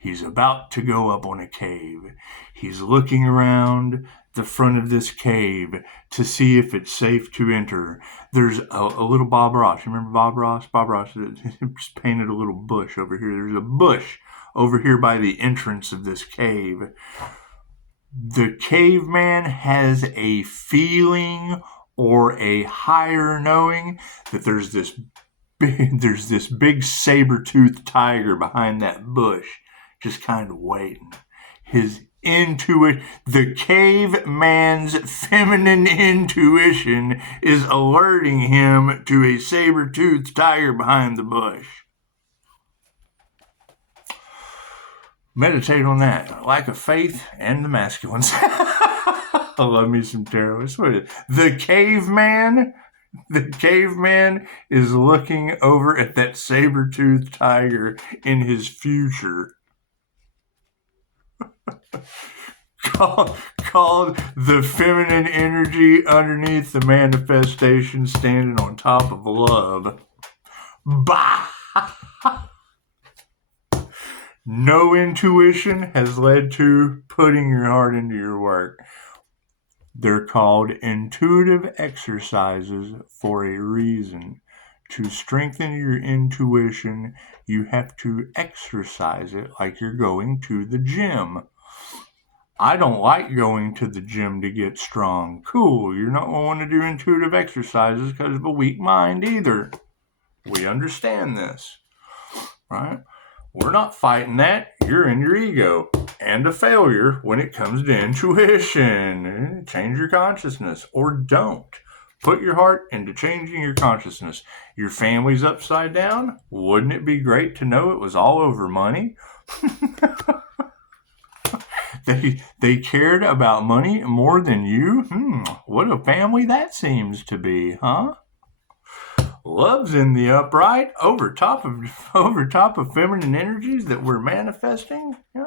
He's about to go up on a cave. He's looking around the front of this cave to see if it's safe to enter. There's a little Bob Ross. You remember Bob Ross? Bob Ross just painted a little bush over here. There's a bush over here by the entrance of this cave. The caveman has a feeling or a higher knowing that there's this big saber-toothed tiger behind that bush, just kind of waiting. His intuition, the caveman's feminine intuition is alerting him to a saber-toothed tiger behind the bush. Meditate on that. Lack of faith and the masculines. I love me some tarot. The caveman is looking over at that saber-toothed tiger in his future. Called the feminine energy underneath the manifestation standing on top of love. Bah! No intuition has led to putting your heart into your work. They're called intuitive exercises for a reason. To strengthen your intuition, you have to exercise it like you're going to the gym. I don't like going to the gym to get strong. Cool, you're not going to want to do intuitive exercises because of a weak mind either. We understand this, right? We're not fighting that. You're in your ego and a failure when it comes to intuition. Change your consciousness or don't. Put your heart into changing your consciousness. Your family's upside down. Wouldn't it be great to know it was all over money? They cared about money more than you? What a family that seems to be, huh? Love's in the upright over top of feminine energies that we're manifesting. Yeah.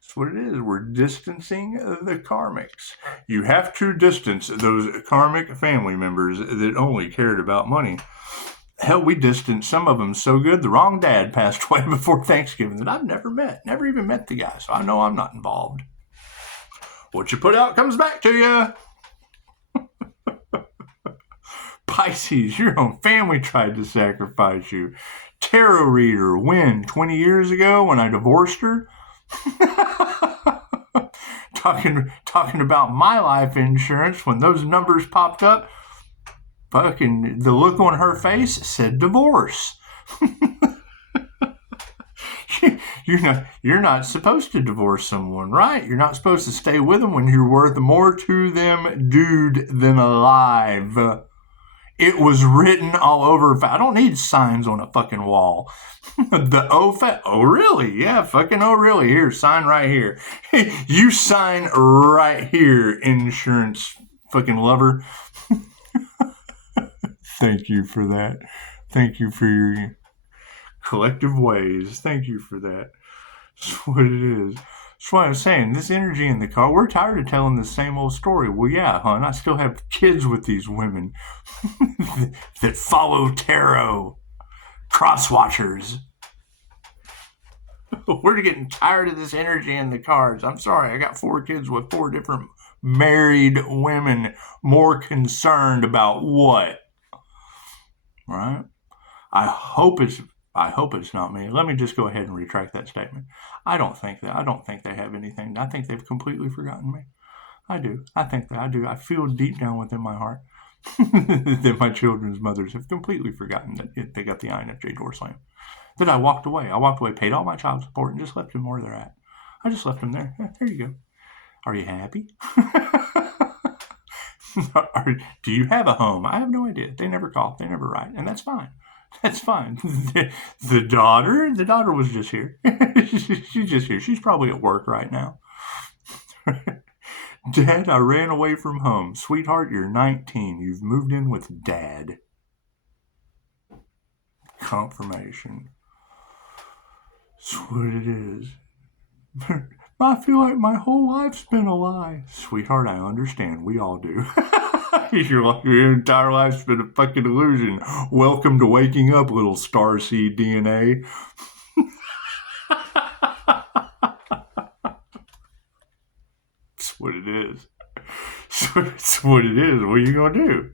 That's what it is. We're distancing the karmics. You have to distance those karmic family members that only cared about money. Hell, we distanced some of them so good, the wrong dad passed away before Thanksgiving that I've never even met the guy, so I know I'm not involved. What you put out comes back to you. Pisces, your own family tried to sacrifice you. Tarot reader, when? 20 years ago when I divorced her? talking about my life insurance when those numbers popped up. Fucking the look on her face said divorce. You're not supposed to divorce someone, right? You're not supposed to stay with them when you're worth more to them dude than alive. It was written all over. I don't need signs on a fucking wall. Oh, really? Yeah, fucking oh, really? Here, sign right here. You sign right here, insurance fucking lover. Thank you for that. Thank you for your collective ways. Thank you for that. That's what it is. That's what I was saying. This energy in the car, we're tired of telling the same old story. Well, yeah, hon, I still have kids with these women that follow tarot. Cross-watchers. We're getting tired of this energy in the cards. I'm sorry, I got 4 kids with 4 different married women. More concerned about what? Right? I hope it's not me. Let me just go ahead and retract that statement. I don't think they have anything. I think they've completely forgotten me. I do. I think that I do. I feel deep down within my heart that my children's mothers have completely forgotten that they got the INFJ door slam. That I walked away. Paid all my child support, and just left them where they're at. I just left them there. There you go. Are you happy? Do you have a home? I have no idea. They never call. They never write. And that's fine. That's fine. The daughter was just here. She's just here. She's probably at work right now. Dad, I ran away from home. Sweetheart, you're 19. You've moved in with Dad. Confirmation. That's what it is. I feel like my whole life's been a lie. Sweetheart, I understand. We all do. Your entire life's been a fucking illusion. Welcome to waking up, little starseed DNA. That's what it is. That's what it is. What are you going to do?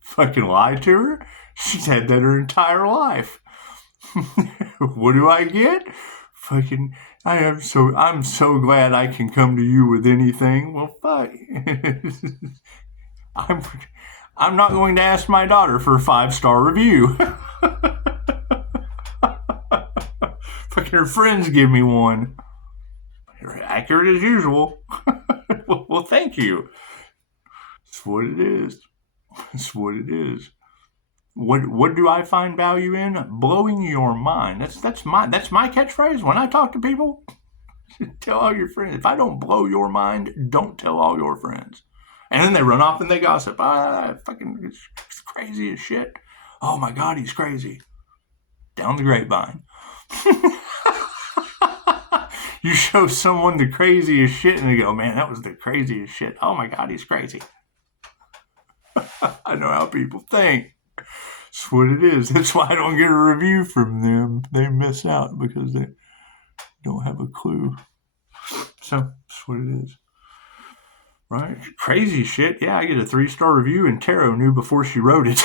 Fucking lie to her? She's had that her entire life. What do I get? Fucking, I'm so glad I can come to you with anything. Well, fuck. I'm not going to ask my daughter for a 5-star review. Fucking her friends give me one. You're accurate as usual. Well, thank you. That's what it is. That's what it is. What do I find value in? Blowing your mind. That's my catchphrase when I talk to people. Tell all your friends. If I don't blow your mind, don't tell all your friends. And then they run off and they gossip. Fucking it's crazy as shit. Oh my God, he's crazy. Down the grapevine. You show someone the craziest shit and they go, man, that was the craziest shit. Oh my God, he's crazy. I know how people think. That's what it is. That's why I don't get a review from them. They miss out because they don't have a clue. So that's what it is. Right? Crazy shit. Yeah, I get a 3-star review and Tarot knew before she wrote it.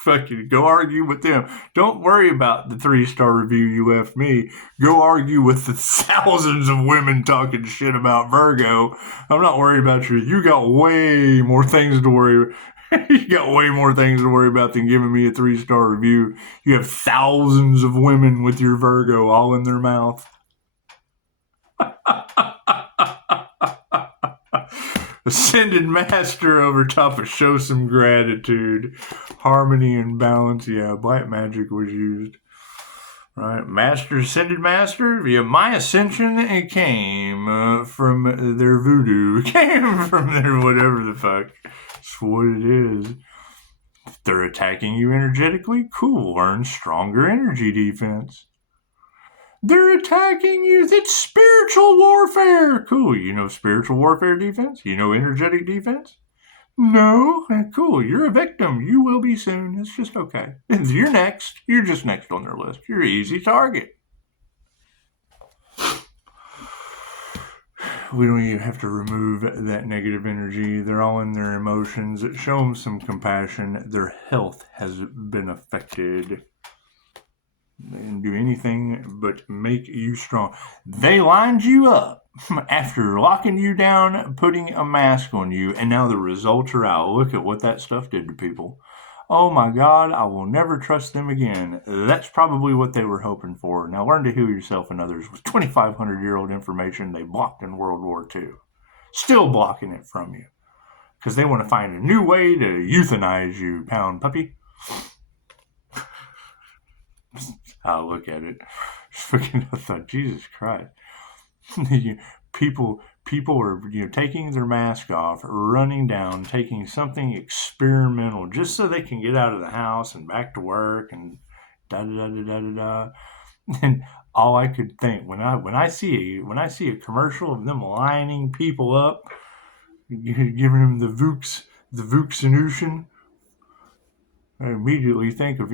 Fucking go argue with them. Don't worry about the 3-star review you left me. Go argue with the thousands of women talking shit about Virgo. I'm not worried about you. You got way more things to worry about. You got way more things to worry about than giving me a 3-star review. You have thousands of women with your Virgo all in their mouth. Ascended Master over top of Show Some Gratitude. Harmony and balance. Yeah, black magic was used. Right, Master, Ascended Master, via my ascension, it came from their voodoo. Came from their whatever the fuck. That's what it is. If they're attacking you energetically, cool. Learn stronger energy defense. They're attacking you. It's spiritual warfare. Cool. You know spiritual warfare defense? You know energetic defense? No. Cool. You're a victim. You will be soon. It's just okay. You're next. You're just next on their list. You're an easy target. We don't even have to remove that negative energy. They're all in their emotions. Show them some compassion. Their health has been affected. They didn't do anything but make you strong. They lined you up after locking you down, putting a mask on you, and now the results are out. Look at what that stuff did to people. Oh my God, I will never trust them again. That's probably what they were hoping for. Now learn to heal yourself and others with 2,500-year-old information they blocked in World War II. Still blocking it from you. Because they want to find a new way to euthanize you, pound puppy. I look at it. I thought, Jesus Christ. People are taking their mask off, running down, taking something experimental just so they can get out of the house and back to work and da da da da da da. And all I could think when I see a commercial of them lining people up, giving them the vaccination, I immediately think of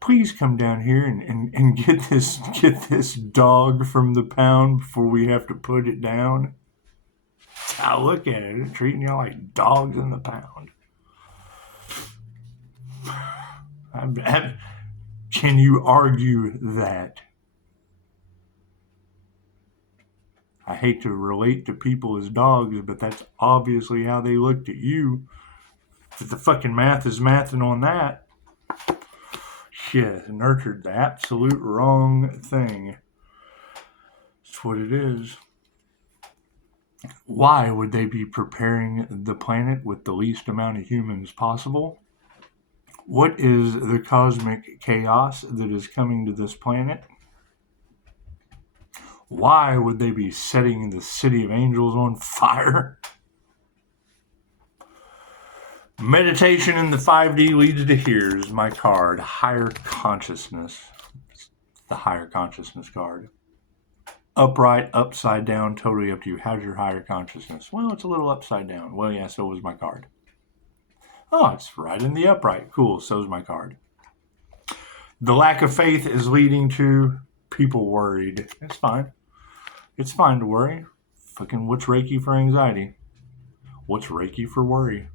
please come down here and get this dog from the pound before we have to put it down. I look at it, treating y'all like dogs in the pound. Can you argue that? I hate to relate to people as dogs, but that's obviously how they looked at you. If the fucking math is mathing on that, shit, nurtured the absolute wrong thing. That's what it is. Why would they be preparing the planet with the least amount of humans possible? What is the cosmic chaos that is coming to this planet? Why would they be setting the city of angels on fire? Meditation in the 5D leads to here's my card, higher consciousness. It's the higher consciousness card. Upright, upside down, totally up to you. How's your higher consciousness? Well, it's a little upside down. Well, yeah, so was my card. Oh, it's right in the upright. Cool, so's my card. The lack of faith is leading to people worried. It's fine. It's fine to worry. Fucking what's Reiki for anxiety? What's Reiki for worry?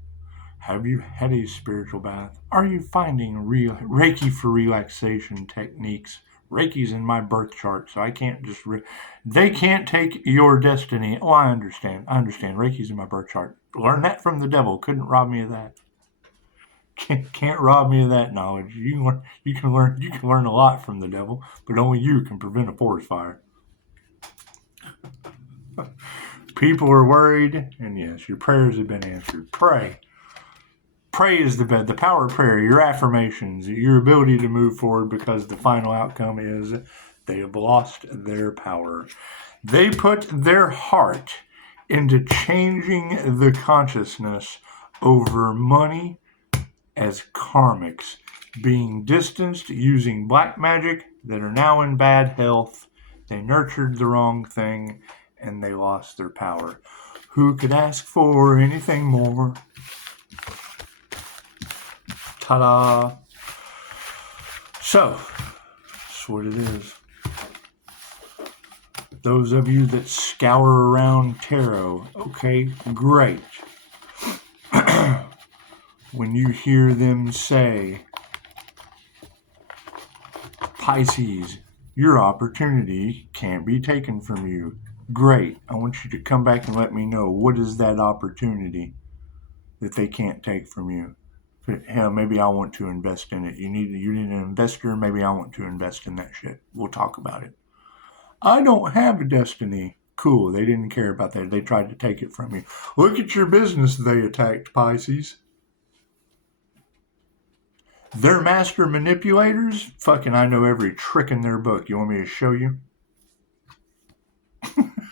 Have you had a spiritual bath? Are you finding Reiki for relaxation techniques? Reiki's in my birth chart, so I can't just... They can't take your destiny. Oh, I understand. Reiki's in my birth chart. Learn that from the devil. Couldn't rob me of that. Can't rob me of that knowledge. You can learn a lot from the devil, but only you can prevent a forest fire. People are worried, and yes, your prayers have been answered. Pray. Pray is the power of prayer, your affirmations, your ability to move forward, because the final outcome is they have lost their power. They put their heart into changing the consciousness over money as karmics, being distanced, using black magic that are now in bad health. They nurtured the wrong thing and they lost their power. Who could ask for anything more? Ta-da! So, that's what it is. Those of you that scour around tarot, okay, great. When you hear them say, Pisces, your opportunity can't be taken from you. Great. I want you to come back and let me know, what is that opportunity that they can't take from you? Hell, maybe I want to invest in it. You need an investor, maybe I want to invest in that shit. We'll talk about it. I don't have a destiny. Cool, they didn't care about that. They tried to take it from you. Look at your business they attacked, Pisces. They're master manipulators? Fucking I know every trick in their book. You want me to show you?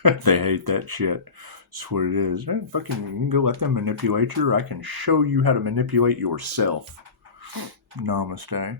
They hate that shit. That's what it is. Fucking, you can go let them manipulate you, or I can show you how to manipulate yourself. Namaste.